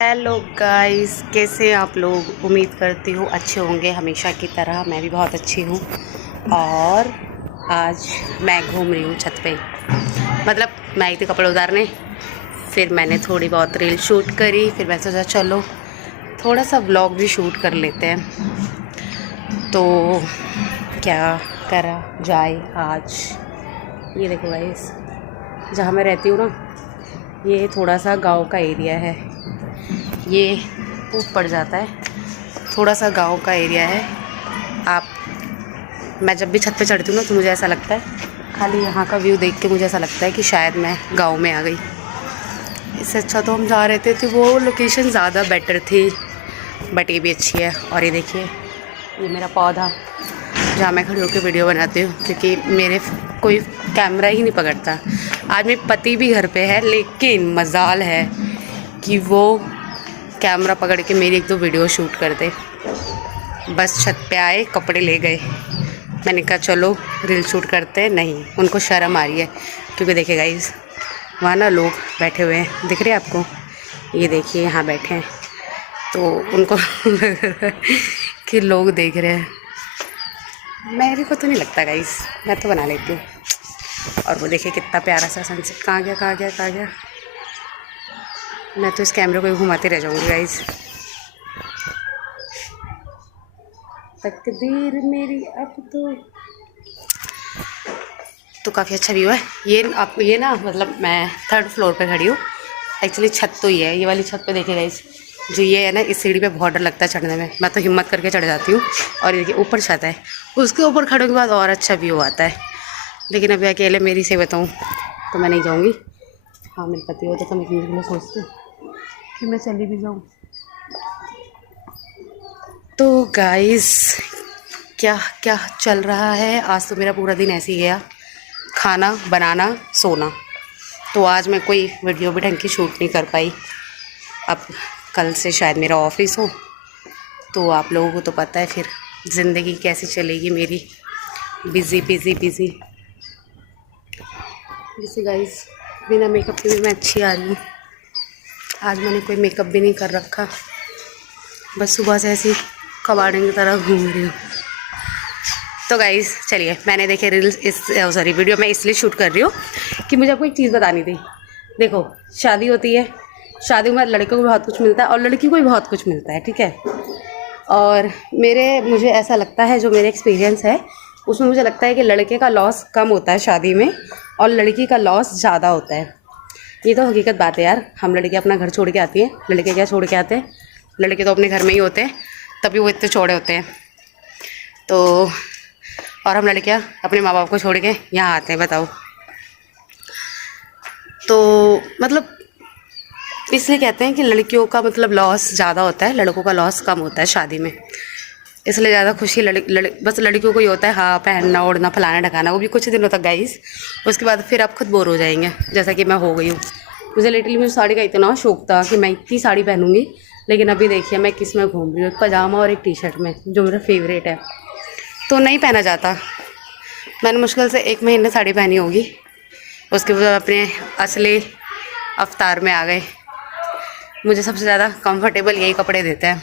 Hello guys, कैसे आप लोग। उम्मीद करती हूँ अच्छे होंगे हमेशा की तरह। मैं भी बहुत अच्छी हूँ। और आज मैं घूम रही हूँ छत पे। मतलब मैं आई थी कपड़े उतारने, फिर मैंने थोड़ी बहुत रील शूट करी, फिर मैं सोचा चलो थोड़ा सा व्लॉग भी शूट कर लेते हैं। तो क्या करा जाए आज। ये देखो गाइस, जहाँ मैं रहती हूँ ना, ये थोड़ा सा गांव का एरिया है। ये ऊपर पड़ जाता है, थोड़ा सा गांव का एरिया है। मैं जब भी छत पे चढ़ती हूँ ना, तो मुझे ऐसा लगता है, खाली यहाँ का व्यू देख के मुझे ऐसा लगता है कि शायद मैं गांव में आ गई। इससे अच्छा तो हम जा रहे थे, तो वो लोकेशन ज़्यादा बेटर थी, बट ये भी अच्छी है। और ये देखिए, ये मेरा पौधा जहाँ मैं खड़ी होकर वीडियो बनाती हूँ, क्योंकि मेरे कोई कैमरा ही नहीं पकड़ता। आज मेरे पति भी घर पे है, लेकिन मजाल है कि वो कैमरा पकड़ के मेरी एक दो वीडियो शूट कर दे। बस छत पे आए, कपड़े ले गए। मैंने कहा चलो रील शूट करते हैं। नहीं, उनको शर्म आ रही है, क्योंकि देखिए गाइस, वहाँ ना लोग बैठे हुए हैं, दिख रहे हैं आपको? ये देखिए यहाँ बैठे हैं, तो उनको लग रहा है कि लोग देख रहे हैं। मेरे को तो नहीं लगता गाइस, मैं तो बना लेती हूँ। और वो देखिए कितना प्यारा सा सनसेट। कहाँ गया कहाँ गया कहाँ गया? मैं तो इस कैमरे को ही घुमाते रह जाऊँगी गाइस। तकदीर मेरी अब तो काफ़ी अच्छा व्यू है। ये आप ये ना, मतलब मैं 3rd फ्लोर पे खड़ी हूँ। एक्चुअली छत तो ही है, ये वाली छत पे देखिएगा इस जो ये है ना, इस सीढ़ी पे बहुत डर लगता है चढ़ने में। मैं तो हिम्मत करके चढ़ जाती हूँ। और ये देखिए ऊपर छत है, उसके ऊपर खड़े के बाद और अच्छा व्यू आता है। लेकिन अभी अकेले मेरी से बताऊँ तो मैं नहीं जाऊँगी। हाँ, मेरे पति होता तो मैं इतने के लिए सोचती हूँ कि मैं चली भी जाऊँ। तो गाइस, क्या क्या चल रहा है। आज तो मेरा पूरा दिन ऐसे ही गया, खाना बनाना सोना। तो आज मैं कोई वीडियो भी ढंग की शूट नहीं कर पाई। अब कल से शायद मेरा ऑफिस हो, तो आप लोगों को तो पता है फिर ज़िंदगी कैसी चलेगी मेरी। Busy busy busy busy guys. बिना मेकअप के भी मैं अच्छी आ रही हूँ। आज मैंने कोई मेकअप भी नहीं कर रखा, बस सुबह से ऐसी कबाड़े की तरह घूम रही हूँ। तो गाइस चलिए, मैंने देखे रील्स सॉरी वीडियो मैं इसलिए शूट कर रही हूँ कि मुझे आपको एक चीज़ बतानी थी। देखो, शादी होती है, शादी में लड़कों को बहुत कुछ मिलता है और लड़की को भी बहुत कुछ मिलता है, ठीक है। और मुझे ऐसा लगता है, जो मेरे एक्सपीरियंस है उसमें मुझे लगता है कि लड़के का लॉस कम होता है शादी में, और लड़की का लॉस ज़्यादा होता है। ये तो हकीकत बात है यार। हम लड़के अपना घर छोड़ के आती हैं, लड़के क्या छोड़ के आते हैं? लड़के तो अपने घर में ही होते हैं, तभी वो इतने चौड़े होते हैं। तो और हम लड़कियां अपने माँ बाप को छोड़ के यहाँ आते हैं, बताओ। तो मतलब इसलिए कहते हैं कि लड़कियों का मतलब लॉस ज़्यादा होता है, लड़कों का लॉस कम होता है शादी में। इसलिए ज़्यादा खुशी बस लड़कियों को ही होता है। हाँ, पहनना ओढ़ना फलाना ढकाना, वो भी कुछ दिनों तक गाइस। उसके बाद फिर आप खुद बोर हो जाएंगे, जैसा कि मैं हो गई हूँ। मुझे लिटरली मुझे साड़ी का इतना शौक था कि मैं इतनी साड़ी पहनूंगी, लेकिन अभी देखिए मैं किस में घूम रही हूँ, पजामा और एक टी-शर्ट में, जो मेरा फेवरेट है। तो नहीं पहना जाता। मैंने मुश्किल से 1 महीने साड़ी पहनी होगी, उसके बाद अपने असली अवतार में आ गए। मुझे सबसे ज़्यादा कंफर्टेबल यही कपड़े देते हैं।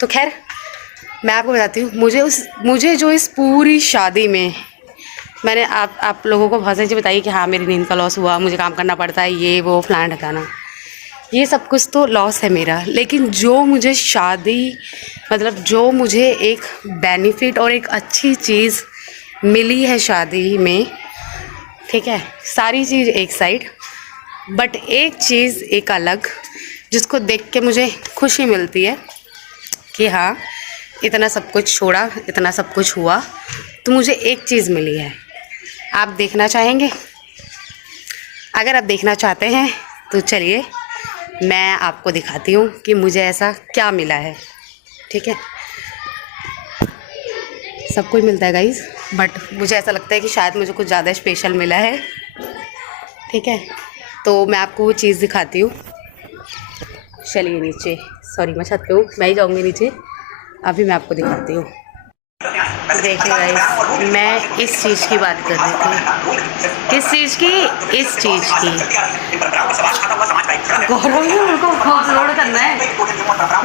तो खैर, मैं आपको बताती हूँ, मुझे जो इस पूरी शादी में मैंने आप लोगों को बहुत सारी चीज़ बताई कि हाँ मेरी नींद का लॉस हुआ, मुझे काम करना पड़ता है, ये वो फलाना ढकाना, ये सब कुछ तो लॉस है मेरा। लेकिन जो मुझे जो मुझे एक बेनिफिट और एक अच्छी चीज़ मिली है शादी में, ठीक है, सारी चीज़ एक साइड, बट एक चीज़ एक अलग, जिसको देख के मुझे खुशी मिलती है कि हाँ इतना सब कुछ छोड़ा, इतना सब कुछ हुआ, तो मुझे एक चीज़ मिली है। आप देखना चाहेंगे? अगर आप देखना चाहते हैं तो चलिए मैं आपको दिखाती हूँ कि मुझे ऐसा क्या मिला है, ठीक है। सब कुछ मिलता है गाइस, बट मुझे ऐसा लगता है कि शायद मुझे कुछ ज़्यादा स्पेशल मिला है, ठीक है। तो मैं आपको वो चीज़ दिखाती हूँ। चलिए नीचे, सॉरी मैं छत पे हूँ, मैं ही जाऊँगी नीचे, अभी मैं आपको दिखाती हूँ। देखिए गाइस, मैं इस चीज़ की बात कर रही थी। किस चीज़ की? इस चीज़ की। गौरव जी, उनको अपलोड करना है,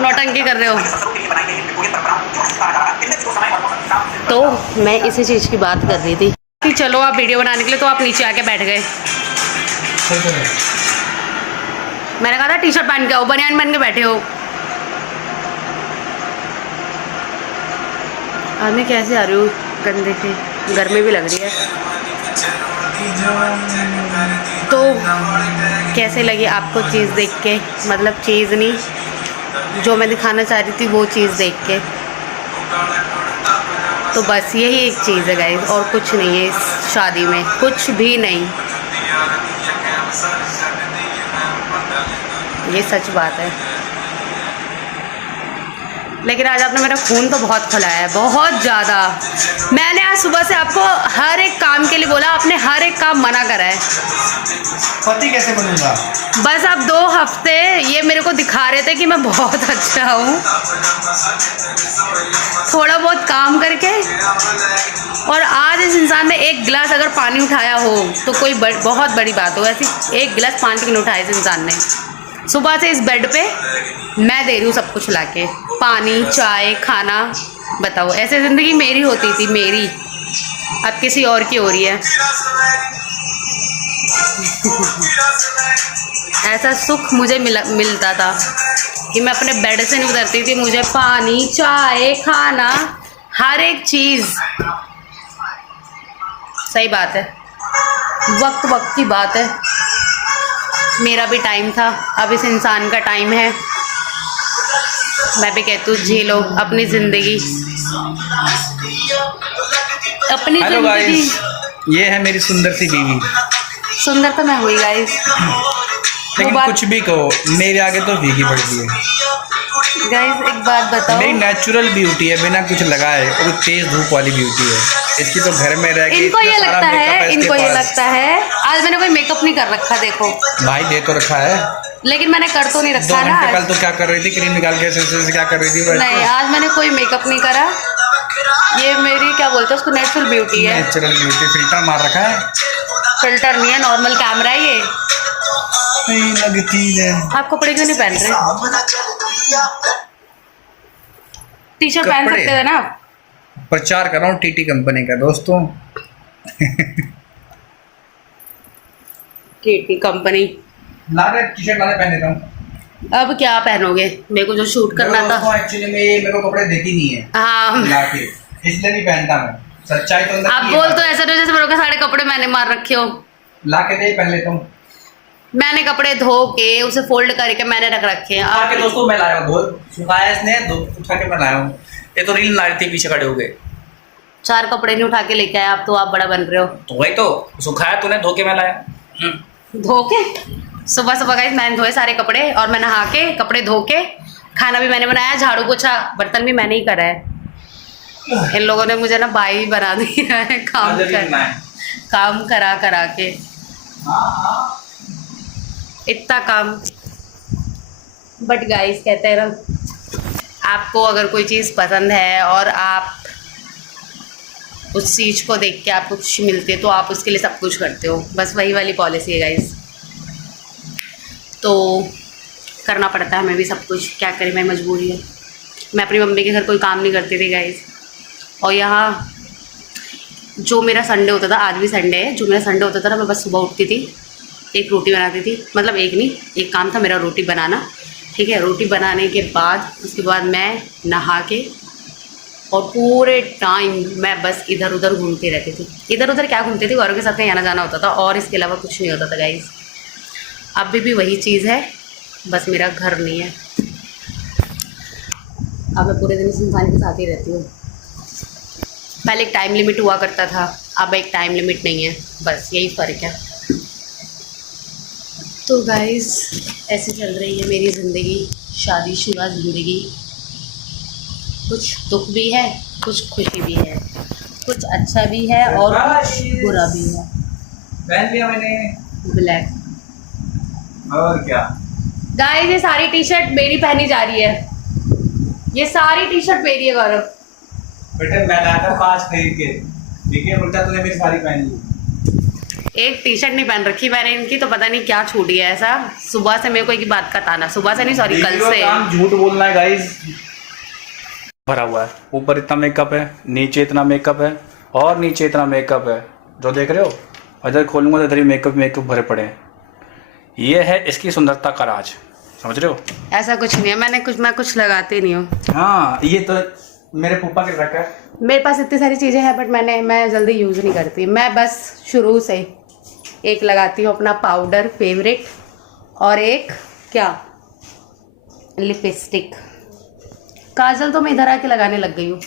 नौटंकी कर रहे हो। तो मैं इसी चीज़ की बात कर रही थी कि चलो आप वीडियो बनाने के लिए, तो आप नीचे आके बैठ गए। मैंने कहा था टी शर्ट पहन के आओ, बनियान पहन के बैठे हो। आज मैं कैसे आ रही हूँ गंदे से, गर्मी भी लग रही है। तो कैसे लगी आपको चीज़ देख के? मतलब चीज़ नहीं, जो मैं दिखाना चाह रही थी वो चीज़ देख के। तो बस यही एक चीज़ है गाइस, और कुछ नहीं है इस शादी में, कुछ भी नहीं। ये सच बात है। लेकिन आज आपने मेरा खून तो बहुत खिलाया है, बहुत ज़्यादा। मैंने आज सुबह से आपको हर एक काम के लिए बोला, आपने हर एक काम मना करा है। पति कैसे बनूंगा? बस आप 2 हफ्ते ये मेरे को दिखा रहे थे कि मैं बहुत अच्छा हूँ, थोड़ा बहुत काम करके। और आज इस इंसान ने 1 गिलास अगर पानी उठाया हो तो कोई बहुत बड़ी बात हो। ऐसी 1 गिलास पानी क्यों नहीं उठाया इस इंसान ने? सुबह से इस बेड पे मैं दे रही हूँ सब कुछ लाके, पानी, चाय, खाना। बताओ, ऐसे ज़िंदगी मेरी होती थी, मेरी। अब किसी और की हो रही है। ऐसा सुख मुझे मिलता था कि मैं अपने बेड से नहीं उतरती थी, मुझे पानी, चाय, खाना, हर एक चीज़। सही बात है, वक्त वक्त की बात है। मेरा भी टाइम था, अब इस इंसान का टाइम है। मैं भी कहती हूँ झेलो अपनी ज़िंदगी, अपनी हेलो ज़िंदगी। गाइस, ये है मेरी सुंदर सी बीवी। सुंदर तो मैं हुई गाइस, लेकिन कुछ भी कहो, मेरे आगे तो फीकी पड़ती है। गाइस एक बात बताओ, मेरी नेचुरल ब्यूटी है, बिना कुछ लगाए, और तेज धूप वाली ब्यूटी है। इसकी तो घर में रह के इनको ये इतना सारा लगता makeup है, इसके इनको ये पास। लगता है आज मैंने कोई मेकअप नहीं कर रखा। देखो भाई दे तो रखा है, लेकिन मैंने कर तो नहीं 2 रखा ना घंटे आज। कल तो क्या कर रही थी? क्रीम निकाल के ऐसे क्या कर रही थी? नहीं, आज मैंने कोई मेकअप नहीं करा। ये मेरी क्या बोलते हैं उसको, नेचुरल ब्यूटी है। Natural beauty. फिल्टर मार रखा है? फिल्टर नहीं है, नॉर्मल कैमरा है ये। नहीं लगती है। आप कपड़े क्यों नहीं पहन रहे? टी शर्ट पहन कपड़े? सकते थे ना। प्रचार कर रहा हूँ टीटी कंपनी का दोस्तों। TT company. ला रहे टी शर्ट लाने पहन लेता हूँ। अब क्या पहनोगे? मेरे को जो शूट करना था। एक्चुअली में ये मेरे को कपड़े देती नहीं है हाँ, ला के, इसलिए नहीं पहनता मैं। सच्चाई तो अंदर आप की है। बोल तो ऐसा नहीं जैसे मेरे को सारे कपड़े मैंने मार रखे हो। ला के दे, पहन लेता हूँ। मैंने कपड़े धो के उसे फोल्ड करके मैंने रख रखे हैं। उठा के दोस्तों मैं लाया हूँ, बहुत सुखाया इसने, उठा के मैं लाया हूँ। ये तो रील ला रही थी, पीछे खड़े हो गए। 4 कपड़े नहीं उठा के लेके आए आप, तो आप बड़ा बन रहे हो। तो वही तो सुखाया तूने, धो के मैं लाया। धो के सुबह सुबह गाइस मैंने धोए सारे कपड़े, और मैं नहा के कपड़े धो के, खाना भी मैंने बनाया, झाड़ू पोछा बर्तन भी मैंने ही करा है। इन लोगों ने मुझे ना बाई बना दिया है काम करा करा के। इतना काम। बट गाइस कहते हैं ना, आपको अगर कोई चीज़ पसंद है और आप उस चीज़ को देख के आपको खुशी मिलती है, तो आप उसके लिए सब कुछ करते हो। बस वही वाली पॉलिसी है गाइस। तो करना पड़ता है हमें भी सब कुछ, क्या करें, मैं मजबूरी है। मैं अपनी मम्मी के घर कोई काम नहीं करती थी गाइस। और यहाँ जो मेरा संडे होता था, आज भी संडे है, जो मेरा संडे होता था ना, मैं बस सुबह उठती थी, एक रोटी बनाती थी। मतलब एक नहीं, एक काम था मेरा रोटी बनाना, ठीक है। रोटी बनाने के बाद उसके बाद मैं नहा के, और पूरे टाइम मैं बस इधर उधर घूमती रहती थी। इधर उधर क्या घूमती थी, औरों के साथ कहीं आना जाना होता था, और इसके अलावा कुछ नहीं होता था गाइस। अभी भी वही चीज़ है, बस मेरा घर नहीं है। अब मैं पूरे दिन इस इंसान के साथ ही रहती हूँ। पहले एक टाइम लिमिट हुआ करता था, अब एक टाइम लिमिट नहीं है, बस यही फ़र्क है। तो गाइस ऐसे चल रही है मेरी ज़िंदगी, शादीशुदा ज़िंदगी। कुछ दुख भी है, कुछ खुशी भी है, कुछ अच्छा भी है और कुछ बुरा भी है। पहन लिया मैंने ब्लैक। और क्या गाइस, ये सारी टी शर्ट मेरी पहनी जा रही है। ये सारी टी शर्ट मेरी है गौरव। बेटे मैं लाया था 5 खरीद के, ठीक है, उल्टा तूने मेरी सारी पहन ली। एक टी शर्ट नहीं पहन रखी मैंने इनकी, तो पता नहीं क्या छूट गया ऐसा। सुबह से मेरे को एक बात का ताना, सुबह से नहीं सॉरी कल से। काम झूठ बोलना है गाइस। भरा हुआ है, ऊपर इतना मेकअप है, नीचे इतना मेकअप है, और नीचे इतना मेकअप है, जो देख रहे हो। इधर खोलूंगा तो इधर ही मेकअप भरे पड़े हैं। ये है इसकी सुंदरता का राज, समझ रहे हो। ऐसा कुछ नहीं है, मैं कुछ लगाती नहीं हूँ। हाँ, ये तो मेरे पापा के रखा है। मेरे पास इतनी सारी चीज़ें हैं बट मैं जल्दी यूज़ नहीं करती। मैं बस शुरू से एक लगाती हूँ अपना पाउडर फेवरेट, और एक क्या लिपस्टिक। काजल तो मैं इधर आके लगाने लग गई हूँ।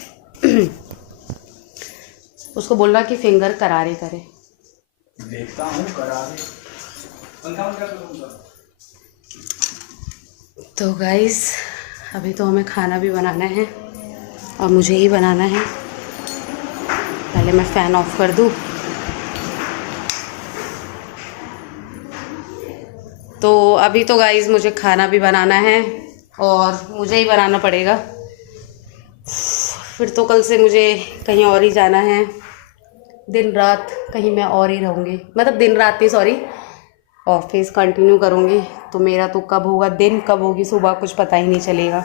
उसको बोलना कि फिंगर करारे करे। देखता हूँ करारे। तो गाइस अभी तो हमें खाना भी बनाना है और मुझे ही बनाना है। पहले मैं फ़ैन ऑफ कर दूँ। तो अभी तो गाइस मुझे खाना भी बनाना है और मुझे ही बनाना पड़ेगा। फिर तो कल से मुझे कहीं और ही जाना है। दिन रात कहीं मैं और ही रहूँगी, मतलब दिन रात नहीं सॉरी, ऑफिस कंटिन्यू करूँगी। तो मेरा तो कब होगा दिन, कब होगी सुबह, कुछ पता ही नहीं चलेगा।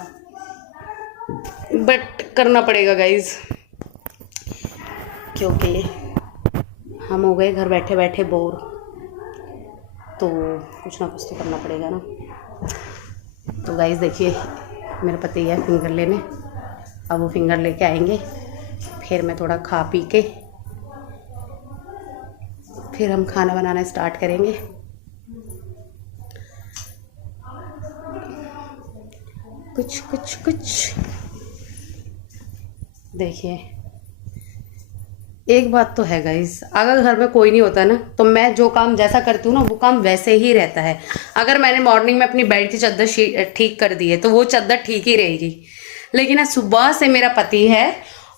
बट करना पड़ेगा गाइस, क्योंकि हम हो गए घर बैठे बैठे बोर। तो कुछ ना कुछ तो करना पड़ेगा ना। तो गाइस देखिए मेरे पति है फिंगर लेने, अब वो फिंगर लेके आएंगे। फिर मैं थोड़ा खा पी के फिर हम खाना बनाना स्टार्ट करेंगे। कुछ देखिए, एक बात तो है गाइस, अगर घर में कोई नहीं होता ना तो मैं जो काम जैसा करती हूँ ना वो काम वैसे ही रहता है। अगर मैंने मॉर्निंग में अपनी बेड की चादर ठीक कर दी है तो वो चादर ठीक ही रहेगी। लेकिन आज सुबह से मेरा पति है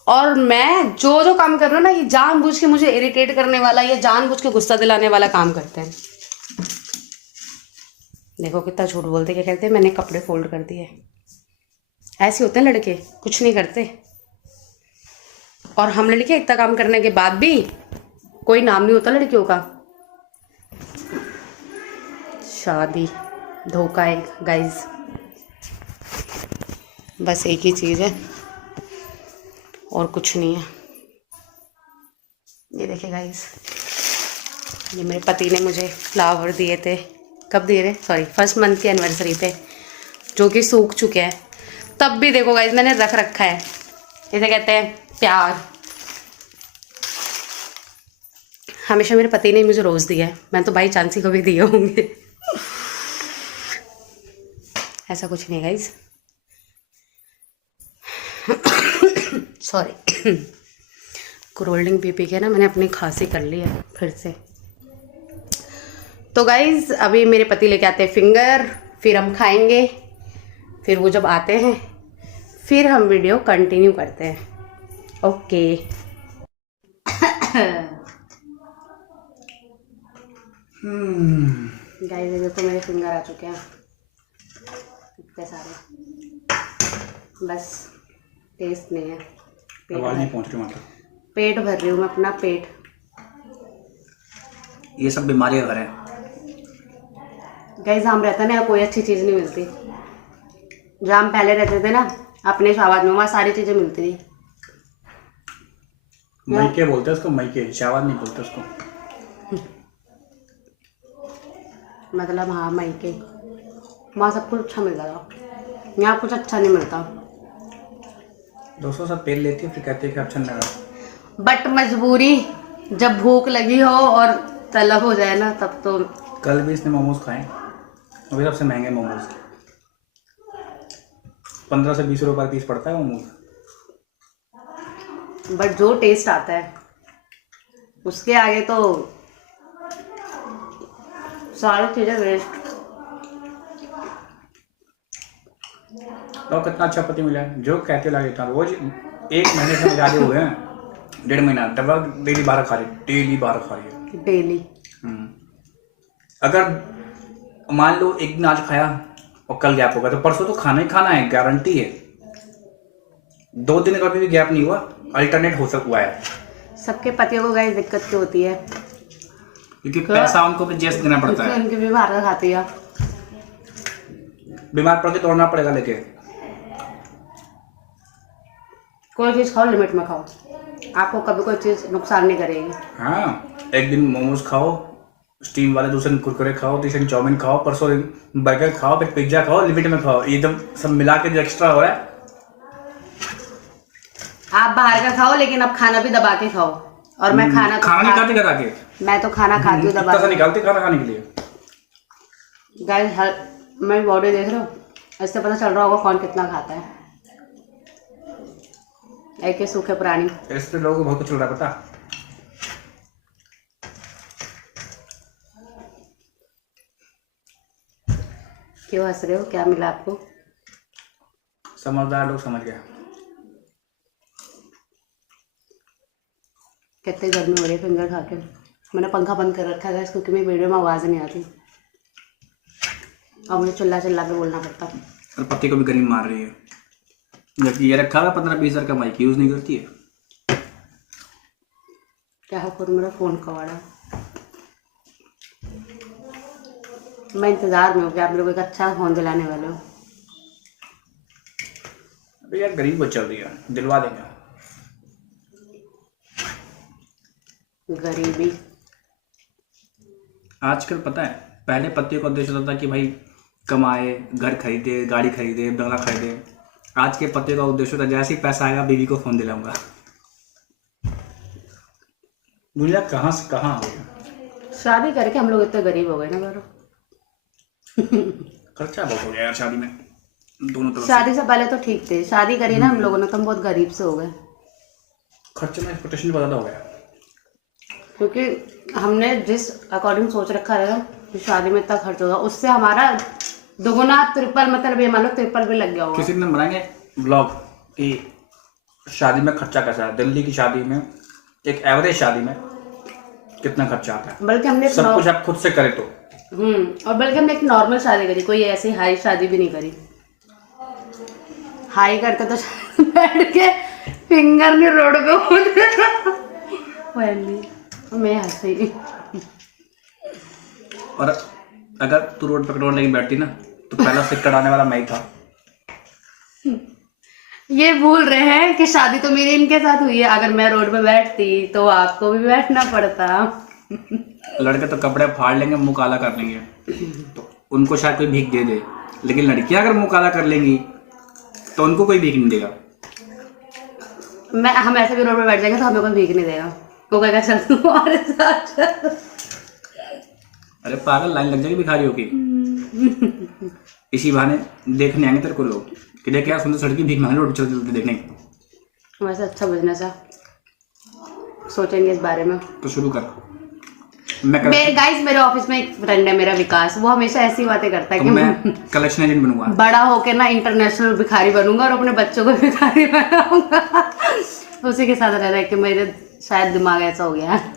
और मैं जो काम कर रहा हूँ ना, ये जानबूझ के मुझे इरिटेट करने वाला या जानबूझ के गुस्सा दिलाने वाला काम करते हैं। देखो कितना झूठ बोलते, क्या कहते हैं मैंने कपड़े फोल्ड कर दिए। ऐसे होते हैं लड़के, कुछ नहीं करते। और हम लड़के इतना काम करने के बाद भी कोई नाम नहीं होता लड़कियों का। शादी धोखा है गाइस, बस एक ही चीज़ है और कुछ नहीं है। ये देखिए गाइस, ये मेरे पति ने मुझे फ्लावर दिए थे, कब दिए थे सॉरी फर्स्ट मंथ की एनिवर्सरी पे, जो कि सूख चुके हैं। तब भी देखो गाइस मैंने रख रखा है। इसे कहते हैं प्यार। हमेशा मेरे पति ने मुझे रोज़ दिया है, मैं तो बाई चांस ही कभी दिए होंगे। ऐसा कुछ नहीं guys, sorry. Cold drink P के ना मैंने अपनी खांसी कर ली है फिर से। तो गाइज अभी मेरे पति लेके आते हैं फिंगर, फिर हम खाएंगे। फिर वो जब आते हैं फिर हम वीडियो कंटिन्यू करते हैं। ओके गाइस ये देखो मेरे फिंगर आ चुके हैं इतने सारे, बस टेस्ट नहीं है। आवाज नहीं पहुंच रही मतलब। पेट भर रही हूँ मैं अपना पेट। ये सब बीमारी का घर है गाइस, जहाँ रहता ना कोई अच्छी चीज़ नहीं मिलती। जहाँ हम पहले रहते थे ना अपने शाबाद में, वहाँ सारी चीज़ें मिलती थी। मैके बोलते हैं उसको, मैके, शाबाद नहीं बोलते उसको। मतलब हाँ मैके, वहाँ सब कुछ अच्छा मिलता था, यहाँ कुछ अच्छा नहीं मिलता। दोस्तों सब पेल लेती है फिर कहते हैं कि अच्छा नहीं लगा। बट मजबूरी, जब भूख लगी हो और तलब हो जाए ना तब तो। कल भी इसने मोमोज खाए, अभी सबसे महंगे मोमोज, 15 से 20 रुपये पीस पड़ता है मोमोज। बट जो टेस्ट आता है उसके आगे तो सारी चीज़ें वेस्ट। तो कितना अच्छा पति मिला है, जो कहते लगे था रोज 1 महीने से ज्यादा हुए हैं, 1.5 महीना तब डेली 12 खा रही, डेली 12 खा रही है डेली। अगर मान लो एक दिन आज खाया और कल गैप होगा तो परसों तो खाना ही खाना है, गारंटी है। 2 दिन कभी भी गैप नहीं हुआ, अल्टरनेट हो सकता है, सबके पतियों को गाइस दिक्कत क्यों होती है? क्योंकि पैसा उनको भी जेस देना पड़ता है। उनकी भी बाहर का खाती है, बीमार पड़ के तोड़ना पड़ेगा लेके। कोई चीज़ खाओ लिमिट में खाओ, आपको कभी कोई चीज़ नुकसान नहीं करेगी। हाँ, एक दिन मोमोज खाओ स्टीम वाले, दूसरे दिन कुरकुरे खाओ, तीसरे दिन चाउमीन खाओ, परसों दिन बर्गर खाओ, फिर पिज्जा खाओ, लिमिट में खाओ। एकदम सब मिला के जो एक्स्ट्रा हो रहा है। आप बाहर का खाओ लेकिन अब खाना भी दबा के खाओ। और मैं खाना नहीं खाते घर आके, मैं तो खाना खाती हूँ दबा कितना सा के। निकालते खाना खाने के लिए। गाइस मैं बॉडी देख रहा हूँ, इससे पता चल रहा होगा कौन कितना खाता है। एक ही सूखे प्राणी। इससे लोगों को बहुत कुछ चल रहा है पता। क्यों हंस रहे हो, क्या मिला आपको? समझदार लोग समझ गए। कितनी गर्मी हो रही है फिंगर खा के। मैंने पंखा बंद कर रखा है क्योंकि मेरी वीडियो में आवाज़ नहीं आती और मुझे चिल्ला चिल्ला के बोलना पड़ता। और पति को भी गर्मी मार रही है, जबकि ये रखा हुआ 15-20 हज़ार का माइक यूज़ नहीं करती है। क्या हो करूँ, मेरा फ़ोन कवाड़ा। मैं इंतज़ार में हूँ कि आप लोग एक अच्छा फ़ोन दिलाने वाले हो। अभी यार गरीब को चल रही है, दिलवा देंगे। गरीबी आजकल पता है, पहले पति का उद्देश्य होता था कि भाई कमाए, घर खरीदे, गाड़ी खरीदे, बंगला खरीदे। आज के पति का उद्देश्य होता है जैसे ही पैसा आएगा बीवी को फ़ोन दिलाऊंगा। दुनिया कहाँ से कहाँ हो गया। शादी करके हम लोग इतने गरीब हो गए ना करो। खर्चा बहुत हो गया यार शादी में, दोनों तरफ शादी से पहले तो ठीक थे, शादी करी ना हम लोगों ने तो हम बहुत गरीब से हो गए। खर्चे में एक्सपेक्टेशन बहुत ज़्यादा हो गया, क्योंकि हमने जिस अकॉर्डिंग सोच रखा है कि शादी में इतना खर्च होगा, उससे हमारा दोगुना ट्रिपल, मतलब ये मान लो ट्रिपल भी लग गया होगा। किसी दिन बनाएंगे ब्लॉग कि शादी में खर्चा कैसा है। दिल्ली की शादी में, एक एवरेज शादी में कितना खर्चा आता है। बल्कि हमने सब कुछ आप खुद से करें तो। और बल्कि हमने एक नॉर्मल शादी करी, कोई ऐसी हाई शादी भी नहीं करी। हाई करते तो बैठ के फिंगर नहीं रोड पे होते। मैं हंसी। और अगर तू रोड पकड़ लेके बैठती ना तो पहला सिक्का डालने वाला मैं ही था। ये भूल रहे हैं कि शादी तो मेरी इनके साथ हुई है। अगर मैं रोड पे बैठती तो आपको भी बैठना पड़ता। लड़के तो कपड़े फाड़ लेंगे, मुंह काला कर लेंगे, तो उनको शायद कोई भीख दे दे। लेकिन लड़कियां अगर मुंह काला कर लेंगी तो उनको कोई भीख नहीं देगा। हम ऐसे भी रोड पे बैठ जाएंगे तो हमें कोई भीख नहीं देगा। वो कहेगा चल तुम्हारे साथ चल। अरे पागल, लाइन लग जाएगी भिखारियों की। इसी बहाने देखने आएंगे तेरे को लोग कि देख यार सुंदर सड़की भीख मांगे रोड पे चलते देखने। वैसे अच्छा बिजनेस है, सोचेंगे इस बारे में। तो शुरू कर। गाइस मेरे ऑफिस में एक फ्रेंड है मेरा विकास, वो हमेशा ऐसी बातें करता है कि मैं कलेक्शन एजेंट बनूंगा। बड़ा होके ना इंटरनेशनल भिखारी बनूंगा और अपने बच्चों को भिखारी बनाऊंगा। उसी के साथ रह रहा है कि मेरे शायद दिमाग ऐसा हो गया है।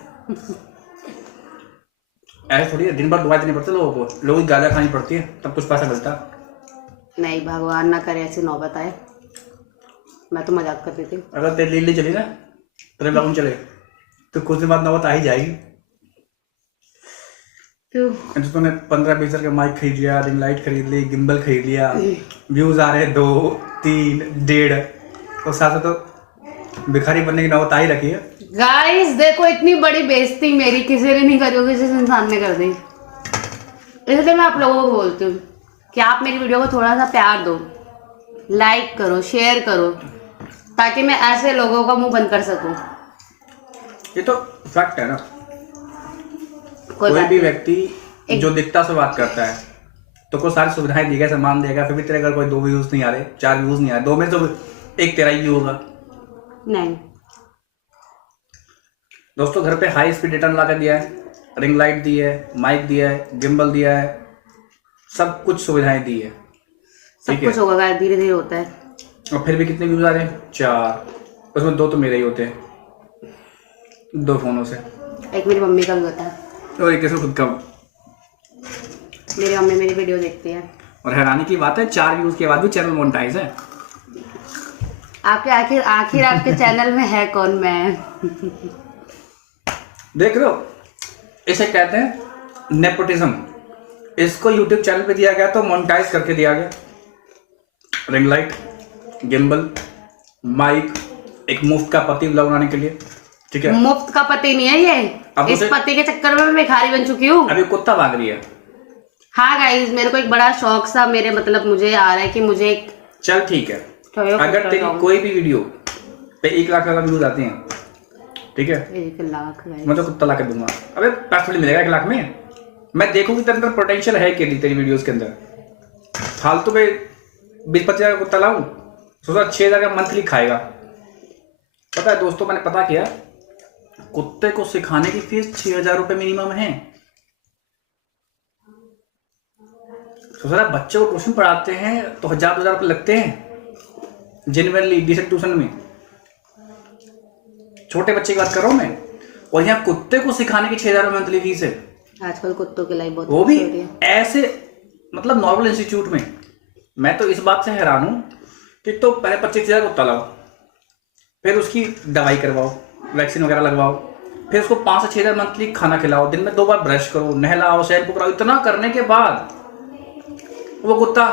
ऐसे थोड़ी है, दिन भर दुआ देनी पड़ती है लोगों को, लोगों की गालियाँ खानी पड़ती है तब कुछ पैसा मिलता। नहीं भगवान ना करे ऐसी नौबत आए। मैं तो मजाक करती थी। अगर तेरी लीली चली ना, तेरे ब्लॉग में चले तो कुछ दिन बाद नौबत आ ही जाएगी। क्यों? तो तूने 15-20 हज़ार का माइक खरीद लिया, रिंग लाइट खरीद ली, गिम्बल खरीद लिया, व्यूज आ रहे 2, 3, 1.5, और साथ तो भिखारी बनने की नौबत आ ही रखी है। गाइस देखो इतनी बड़ी बेइज्जती मेरी किसी ने नहीं करी होगी, जिस इंसान ने कर दी। इसलिए मैं आप लोगों को बोलती हूँ कि आप मेरी वीडियो को थोड़ा सा प्यार दो, लाइक करो, शेयर करो, ताकि मैं ऐसे लोगों का मुंह बंद कर सकूं। ये तो फैक्ट है ना। कोई भी व्यक्ति जो दिखता से बात करता है तो कोई सारी सुविधाएं देगा, सामान देगा, फिर भी तेरे अगर कोई 2 व्यूज नहीं आ रहे, 4 व्यूज नहीं आ रहे, 2 में तो एक तेरा ही व्यू होगा। नहीं दोस्तों, घर पे हाई स्पीड डेटा ला के दिया है, रिंग लाइट दी है, माइक दिया है, गिम्बल दिया है, सब कुछ सुविधाएं दी है। सब कुछ होगा, धीरे धीरे होता है। और फिर भी कितने व्यूज आ रहे हैं? 4, उसमें 2 तो मेरे ही होते हैं, 2 फोनों से। एक मेरी मम्मी का भी होता है और एक खुद का। मेरी मम्मी मेरी वीडियो देखती है। और हैरानी की बात है 4 व्यूज के बाद भी चैनल मोनेटाइज है। आपके आखिर आखिर आपके चैनल में है कौन मैं? देख रहे हो, इसे कहते हैं नेपोटिज्म। इसको यूट्यूब चैनल पे दिया गया तो मोनेटाइज करके दिया गया। रिंग लाइट, गिम्बल, माइक, एक मुफ्त का पति ब्लॉग बनाने के लिए, ठीक है। मुफ्त का पति नहीं है ये, इस पति के चक्कर में मैं भिखारी बन चुकी हूँ। अभी कुत्ता भाग रही है। हाँ गाइस, मेरे को एक बड़ा शौक सा मेरे मतलब मुझे आ रहा है कि मुझे एक, चल ठीक है, अगर तेरी कोई भी वीडियो पे 1 लाख व्यूज आते हैं, ठीक है, 1 लाख मैं तो कुत्ता ला के दूंगा। अबे पैसा थोड़ी मिलेगा 1 लाख में। मैं देखूंगी तेरे अंदर पोटेंशियल है कि नहीं तेरी वीडियोस के अंदर। फालतू में 20-25 हज़ार का कुत्ता लाऊं, सोचा 6 हज़ार का मंथली खाएगा। पता है दोस्तों, मैंने पता किया, कुत्ते को सिखाने की फीस 6,000 रुपये मिनिमम है। तो जरा बच्चों को ट्यूशन पढ़ाते हैं तो 1,000-2,000 रुपये लगते हैं जनरली डिसेंट ट्यूशन में। छोटे बच्चे की बात कर रहा हूं मैं, और यहाँ कुत्ते को सिखाने की 6,000 रुपये मंथली फीस है। आजकल कुत्तों की लाइफ बहुत, वो भी ऐसे मतलब नॉर्मल इंस्टीट्यूट में। मैं तो इस बात से हैरान हूं कि तो पहले 25,000 कुत्ता लाओ, फिर उसकी दवाई करवाओ, वैक्सीन वगैरह लगवाओ, फिर उसको 5 से 6 हज़ार मंथली खाना खिलाओ, दिन में 2 बार ब्रश करो, नहलाओ, शैम्पू कराओ। इतना करने के बाद वो कुत्ता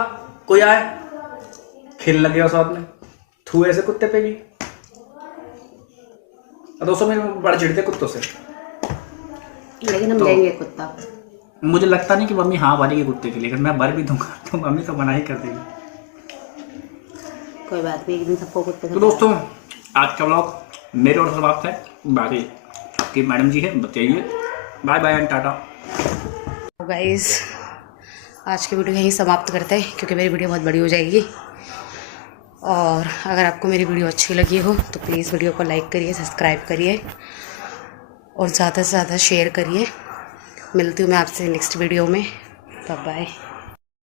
कोई आए खेलने लगेगा साथ में, थू ऐसे कुत्ते पे भी। दोस्तों मेरे बड़े चिढ़ते कुत्तों से, लेकिन हम लेंगे कुत्ता। मुझे लगता नहीं कि मम्मी हाँ भरेगी कुत्ते के लिए। अगर मैं भर भी दूंगा तो मम्मी तो मना ही कर देगी। कोई बात नहीं, एक दिन सबको कुत्ते। तो दोस्तों आज का व्लॉग मेरे और समाप्त है। बाकी आपकी मैडम जी है, बताइए। Bye bye and tata. Guys आज की वीडियो यहीं समाप्त करते हैं क्योंकि मेरी वीडियो बहुत बड़ी हो जाएगी। और अगर आपको मेरी वीडियो अच्छी लगी हो तो प्लीज़ वीडियो को लाइक करिए, सब्सक्राइब करिए और ज़्यादा से ज़्यादा शेयर करिए। मिलती हूँ मैं आपसे नेक्स्ट वीडियो में। Bye bye.